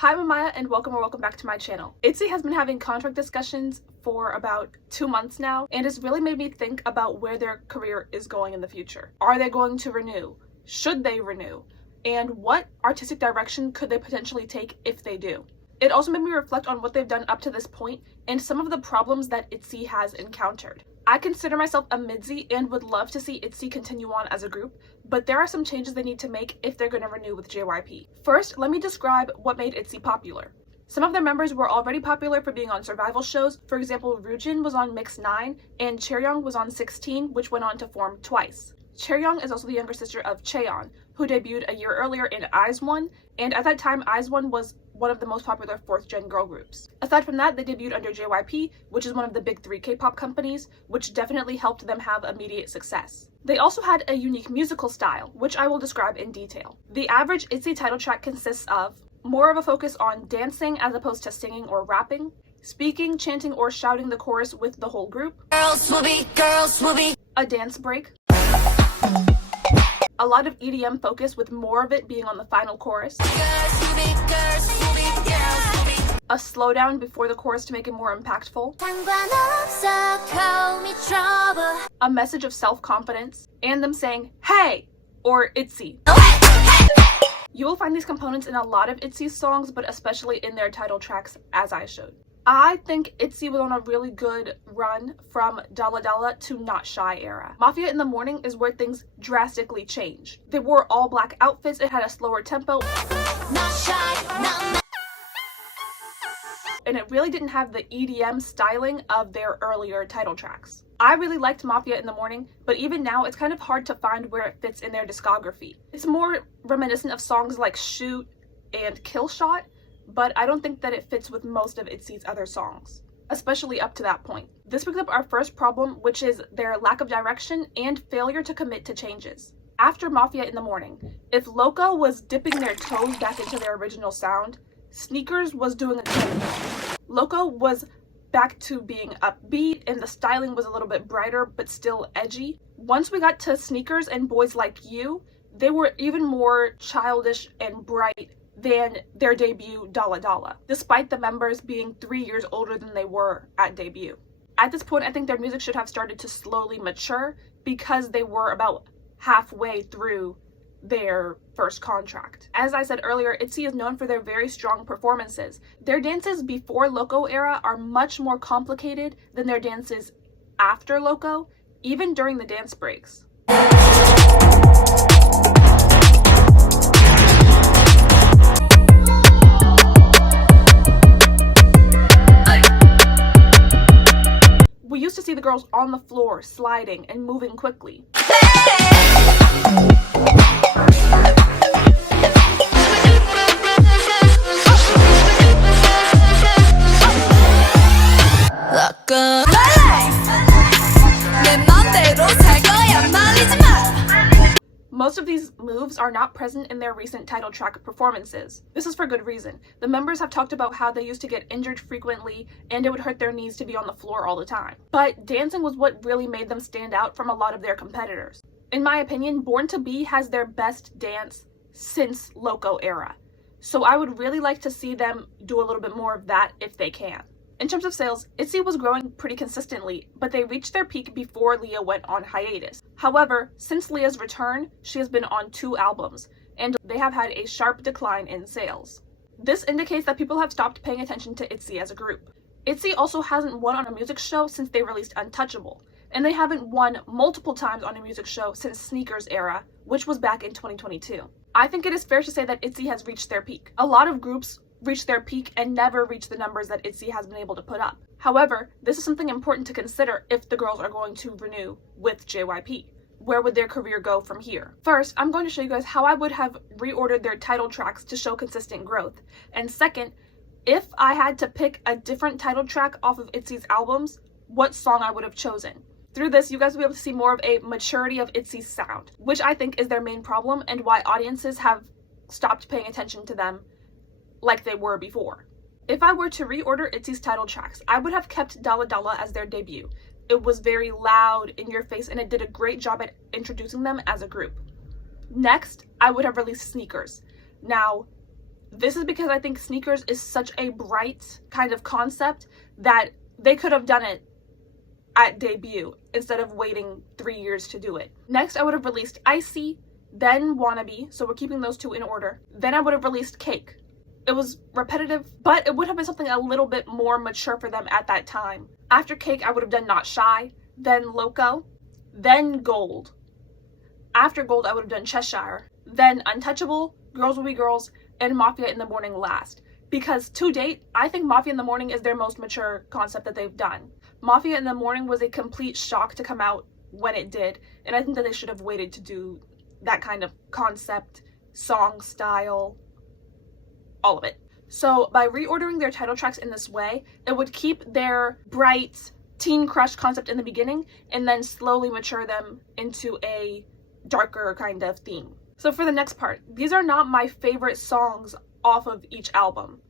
Hi, I'm Maya, and welcome back to my channel. Itzy has been having contract discussions for about 2 months now, and it's really made me think about where their career is going in the future. Are they going to renew? Should they renew? And what artistic direction could they potentially take if they do? It also made me reflect on what they've done up to this point and some of the problems that Itzy has encountered. I consider myself a midsy and would love to see Itzy continue on as a group, but there are some changes they need to make if they're going to renew with JYP. First, let me describe what made Itzy popular. Some of their members were already popular for being on survival shows. For example, Ryujin was on Mix 9 and Chaeryeong was on 16, which went on to form Twice. Chaeryeong is also the younger sister of Chaeyeon, who debuted a year earlier in IZ*ONE, and at that time IZ*ONE was one of the most popular 4th gen girl groups. Aside from that, they debuted under JYP, which is one of the big 3 K-pop companies, which definitely helped them have immediate success. They also had a unique musical style, which I will describe in detail. The average Itzy title track consists of more of a focus on dancing as opposed to singing or rapping, speaking, chanting, or shouting the chorus with the whole group, girls will be, a dance break, a lot of EDM focus with more of it being on the final chorus, a slowdown before the chorus to make it more impactful, a message of self-confidence, and them saying, "Hey!" or "Itzy." You will find these components in a lot of Itzy's songs, but especially in their title tracks, as I showed. I think Itzy was on a really good run from Dalla Dalla to Not Shy era. Mafia in the Morning is where things drastically changed. They wore all black outfits, it had a slower tempo, not shy, not and it really didn't have the EDM styling of their earlier title tracks. I really liked Mafia in the Morning, but even now it's kind of hard to find where it fits in their discography. It's more reminiscent of songs like Shoot and Kill Shot, but I don't think that it fits with most of Itzy's other songs, especially up to that point. This brings up our first problem, which is their lack of direction and failure to commit to changes. After Mafia in the Morning, if Loco was dipping their toes back into their original sound, Sneakers was doing a same thing. Loco was back to being upbeat and the styling was a little bit brighter but still edgy. Once we got to Sneakers and Boys Like You, they were even more childish and bright than their debut Dalla Dalla, despite the members being 3 years older than they were at debut. At this point, I think their music should have started to slowly mature because they were about halfway through their first contract. As I said earlier, Itzy is known for their very strong performances. Their dances before Loco era are much more complicated than their dances after Loco, even during the dance breaks. We used to see the girls on the floor sliding and moving quickly. Most of these moves are not present in their recent title track performances. This is for good reason. The members have talked about how they used to get injured frequently and it would hurt their knees to be on the floor all the time. But dancing was what really made them stand out from a lot of their competitors. In my opinion, Born to Be has their best dance since Loco era. So I would really like to see them do a little bit more of that if they can. In terms of sales, Itzy was growing pretty consistently, but they reached their peak before Leah went on hiatus. However, since Leah's return, she has been on 2 albums, and they have had a sharp decline in sales. This indicates that people have stopped paying attention to Itzy as a group. Itzy also hasn't won on a music show since they released Untouchable, and they haven't won multiple times on a music show since Sneakers era, which was back in 2022. I think it is fair to say that Itzy has reached their peak. A lot of groups reach their peak and never reach the numbers that Itzy has been able to put up. However, this is something important to consider if the girls are going to renew with JYP. Where would their career go from here? First, I'm going to show you guys how I would have reordered their title tracks to show consistent growth. And second, if I had to pick a different title track off of Itzy's albums, what song I would have chosen. Through this, you guys will be able to see more of a maturity of Itzy's sound, which I think is their main problem and why audiences have stopped paying attention to them like they were before. If I were to reorder Itzy's title tracks, I would have kept Dalla Dalla as their debut. It was very loud, in your face, and it did a great job at introducing them as a group. Next, I would have released Sneakers. Now, This is because I think Sneakers is such a bright kind of concept that they could have done it at debut instead of waiting 3 years to do it. Next, I would have released Itzy, then Wannabe, so we're keeping those two in order. Then I would have released Cake. It was repetitive, but it would have been something a little bit more mature for them at that time. After Cake, I would have done Not Shy, then Loco, then Gold. After Gold, I would have done Cheshire, then Untouchable, Girls Will Be Girls, and Mafia in the Morning last. Because to date, I think Mafia in the Morning is their most mature concept that they've done. Mafia in the Morning was a complete shock to come out when it did, and I think that they should have waited to do that kind of concept, song style, all of it. So by reordering their title tracks in this way, it would keep their bright teen crush concept in the beginning and then slowly mature them into a darker kind of theme. So for the next part, these are not my favorite songs off of each album.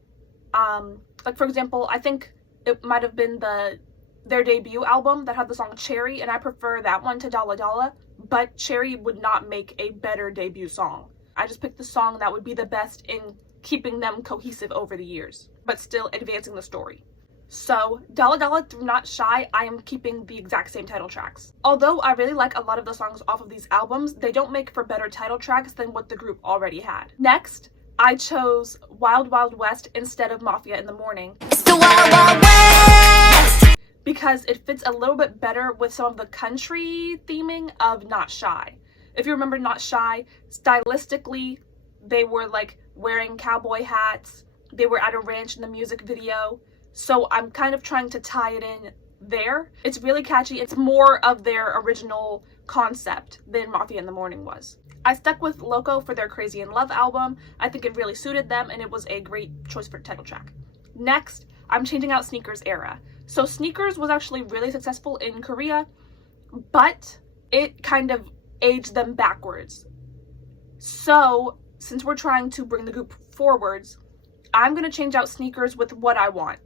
Like for example, I think it might have been their debut album that had the song Cherry, and I prefer that one to Dalla Dalla, but Cherry would not make a better debut song. I just picked the song that would be the best in keeping them cohesive over the years, but still advancing the story. So Dalla Dalla through Not Shy, I am keeping the exact same title tracks. Although I really like a lot of the songs off of these albums, they don't make for better title tracks than what the group already had. Next, I chose Wild Wild West instead of Mafia in the Morning. It's the Wild Wild West! Because it fits a little bit better with some of the country theming of Not Shy. If you remember Not Shy, stylistically, they were like wearing cowboy hats, they were at a ranch in the music video, so I'm kind of trying to tie it in there. It's really catchy, it's more of their original concept than Mafia in the Morning was. I stuck with Loco for their Crazy in Love album. I think it really suited them and it was a great choice for title track. Next, I'm changing out Sneakers era. So Sneakers was actually really successful in Korea, but it kind of aged them backwards. So since we're trying to bring the group forwards, I'm going to change out Sneakers with What I Want.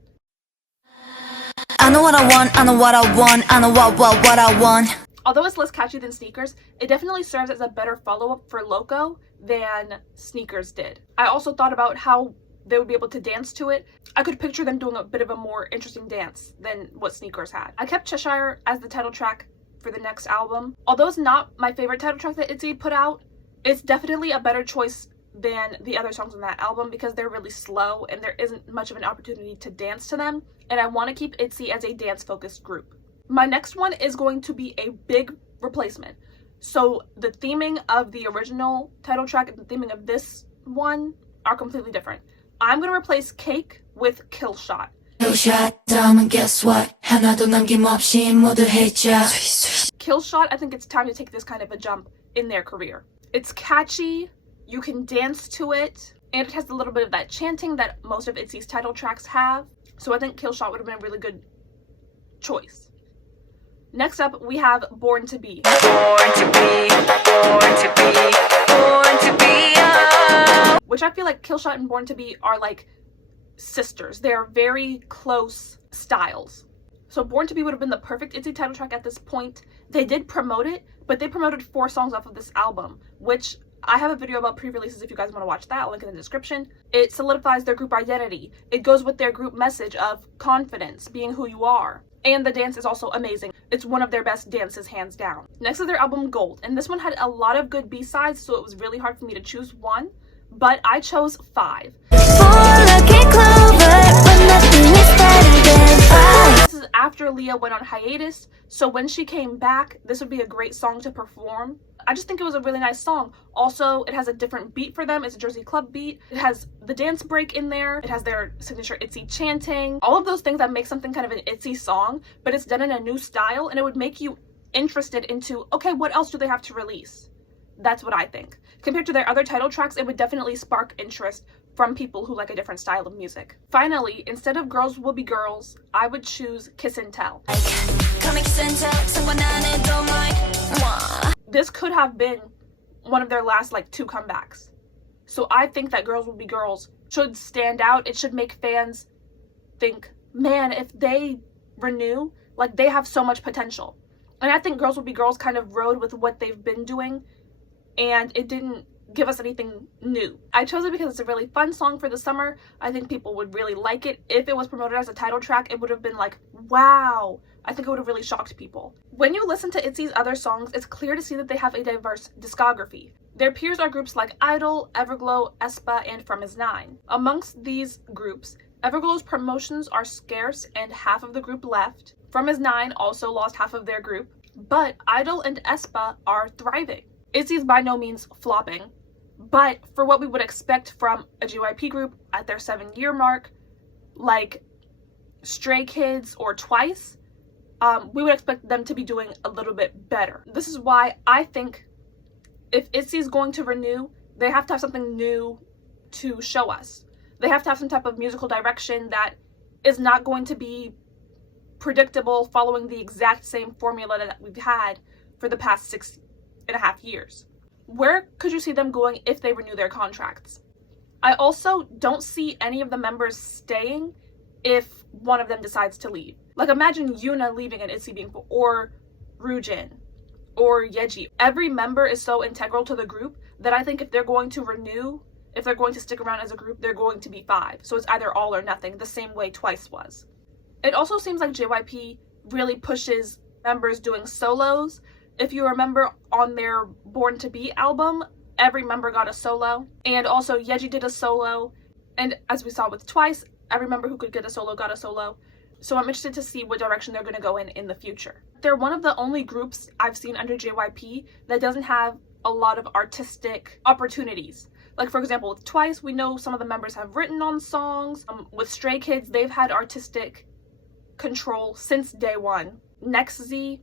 I know what I want, I know what I want, I know what I want. Although it's less catchy than Sneakers, it definitely serves as a better follow-up for Loco than Sneakers did. I also thought about how they would be able to dance to it. I could picture them doing a bit of a more interesting dance than what Sneakers had. I kept Cheshire as the title track for the next album. Although it's not my favorite title track that Itzy put out, it's definitely a better choice than the other songs on that album because they're really slow and there isn't much of an opportunity to dance to them, and I want to keep Itzy as a dance-focused group. My next one is going to be a big replacement. So the theming of the original title track and the theming of this one are completely different. I'm going to replace Cake with Kill Shot. Kill Shot, 다음은 guess what? 하나도 남김없이 모두 해쳐. Kill Shot, I think it's time to take this kind of a jump in their career. It's catchy, you can dance to it, and it has a little bit of that chanting that most of Itzy's title tracks have. So I think Kill Shot would have been a really good choice. Next up, we have Born to Be. Born to be, born to be, born to be. Which I feel like Kill Shot and Born to Be are like sisters. They are very close styles. So Born to Be would have been the perfect Itzy title track at this point. They did promote it, but they promoted 4 songs off of this album, which I have a video about pre-releases if you guys want to watch that. I'll link in the description. It solidifies their group identity. It goes with their group message of confidence, being who you are. And the dance is also amazing. It's one of their best dances, hands down. Next is their album Gold, and this one had a lot of good B-sides, so it was really hard for me to choose one, but I chose 5. This is after Leah went on hiatus, so when she came back, this would be a great song to perform. I just think it was a really nice song. Also, it has a different beat for them. It's a Jersey club beat. It has the dance break in there. It has their signature Itzy chanting. All of those things that make something kind of an Itzy song, but it's done in a new style, and it would make you interested into, okay, what else do they have to release? That's what I think. Compared to their other title tracks, it would definitely spark interest from people who like a different style of music. Finally, instead of Girls Will Be Girls, I would choose Kiss and Tell. This could have been one of their last like 2 comebacks. So I think that Girls Will Be Girls should stand out. It should make fans think, man, if they renew, like they have so much potential. And I think Girls Will Be Girls kind of rode with what they've been doing, and it didn't give us anything new. I chose it because it's a really fun song for the summer. I think people would really like it. If it was promoted as a title track, it would have been like, wow. I think it would have really shocked people. When you listen to Itzy's other songs, it's clear to see that they have a diverse discography. Their peers are groups like Idol, Everglow, aespa, and From Is 9. Amongst these groups, Everglow's promotions are scarce and half of the group left. From Is 9 also lost half of their group, but Idol and aespa are thriving. Itzy's by no means flopping, but for what we would expect from a JYP group at their 7-year mark, like Stray Kids or Twice, we would expect them to be doing a little bit better. This is why I think if Itzy is going to renew, they have to have something new to show us. They have to have some type of musical direction that is not going to be predictable, following the exact same formula that we've had for the past 6.5 years. Where could you see them going if they renew their contracts? I also don't see any of the members staying if one of them decides to leave. Like, imagine Yoona leaving and Itzy being, or Ryujin, or Yeji. Every member is so integral to the group that I think if they're going to renew, if they're going to stick around as a group, they're going to be 5. So it's either all or nothing, the same way Twice was. It also seems like JYP really pushes members doing solos. If you remember on their Born to Be album, every member got a solo. And also Yeji did a solo. And as we saw with Twice, every member who could get a solo got a solo. So I'm interested to see what direction they're going to go in the future. They're one of the only groups I've seen under JYP that doesn't have a lot of artistic opportunities. Like, for example, with Twice, we know some of the members have written on songs. With Stray Kids, they've had artistic control since day one. NextZ,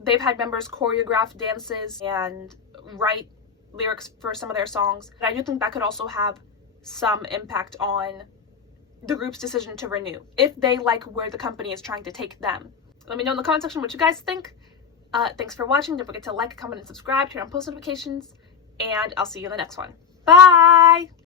they've had members choreograph dances and write lyrics for some of their songs. But I do think that could also have some impact on the group's decision to renew, if they like where the company is trying to take them. Let me know in the comment section what you guys think. Thanks for watching. Don't forget to like, comment, and subscribe, turn on post notifications, and I'll see you in the next one. Bye!